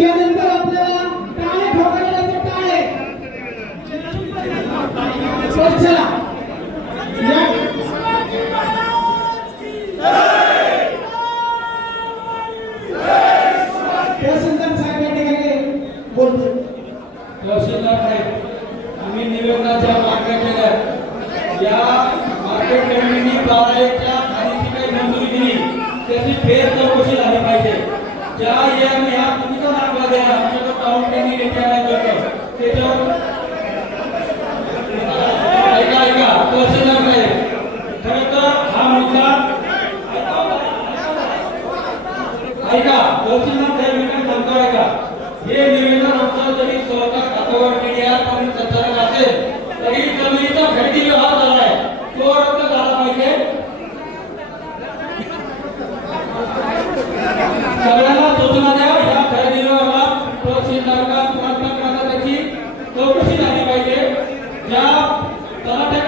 त्यानंतर आपल्याला टाळे टाळे. चला तहसीलदार साहेब या ठिकाणी बोलतो तहसीलदार साहेब आम्ही निवेदनाच्या मागण्या केल्या. या मार्केट कमिटीने बारा खालीची काही मंजुरी दिली त्याची फेर चौकशी झाली पाहिजे ज्या या ह्या चुकीचा दाखला द्या आमच्याकडे पाहून त्यांनी रेट्या नाही करतो त्याच्यावर ऐका ऐका तहसीलदार साहेब खरं तर हा मुद्दा ऐका तहसीलदार साहेब मी सांगतो ऐका. हे निवेदन आमचं जरी सहकार खात्यावर मीडियापर्यंत संचालक असेल तरी जमिनीचा खरेदी व्यवहार झालाय. तो रद्द झाला पाहिजे. सगळ्यांना सूचना द्या या खरेदी व्यवहारात तहसीलदाराला पुरातन त्याची चौकशी झाली पाहिजे. ज्या तलाठ्या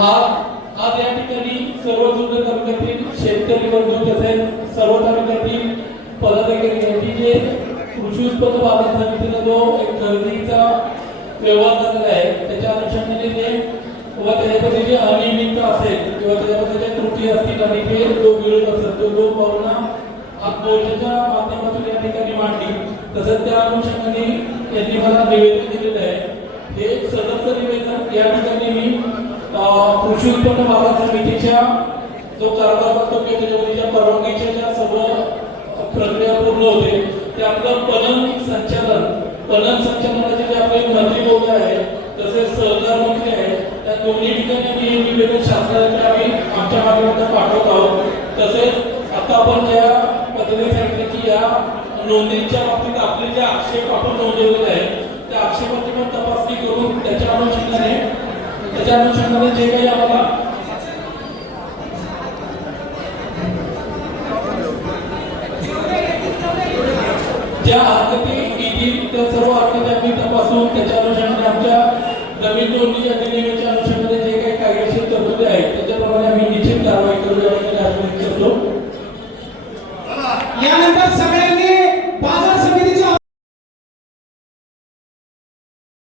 आज आज या ठिकाणी सर्व जुन्नर तालुक्यातील शेतकरी बंधू तसेच सर्व तालुक्यातील पदाधिकारी यांची जे कृषी उत्पन्न बाजार समितीला जो एक खरेदीचा व्यवहार झालेला आहे त्याच्या अनुषंगाने जे किंवा त्याच्यामध्ये जे अनियमितता असेल किंवा त्याच्यामध्ये जे त्रुटी असतील आणि ते जो विरोध असेल तो जो भावना आज मोर्चाच्या माध्यमातून या ठिकाणी मांडली तसंच त्या अनुषंगाने त्यांनी मला निवेदन दिलेलं आहे. हे सदस्य निवेदन या ठिकाणी मी कृषी उत्पन्न बाजार समितीच्या जो कारभार करतो किंवा परवानगीच्या ज्या सर्व प्रक्रिया पूर्ण होते ते आपलं पणन संचालन पणन संचालनाचे जे आपले मंत्री महोदय आहेत तसेच सहकार मंत्री आहेत त्या दोन्ही ठिकाणी मी निवेदन शासनाकडे आम्ही आमच्या माध्यमातून पाठवत आहोत. तसेच आता आपण ज्या पद्धतीने सांगितलं की या नोंदणीच्या बाबतीत आपले जे आक्षेप आपण नोंदवलेले आहेत त्या आक्षेपाची पण तपासणी करून त्याच्या अनुषंगाने त्या अनुषंगाने जे काही आम्हाला ज्या हरकती येतील त्या सर्व हरकती आम्ही तपासून त्याच्या अनुषंगाने आमच्या नवीन नोंदणी अधिनियमाच्या अनुषंगाने जे काही कायदेशीर तरतुदी आहेत त्याच्याप्रमाणे आम्ही निश्चित कारवाई करू याबद्दल आश्वासन करतो. यानंतर सगळ्यांनी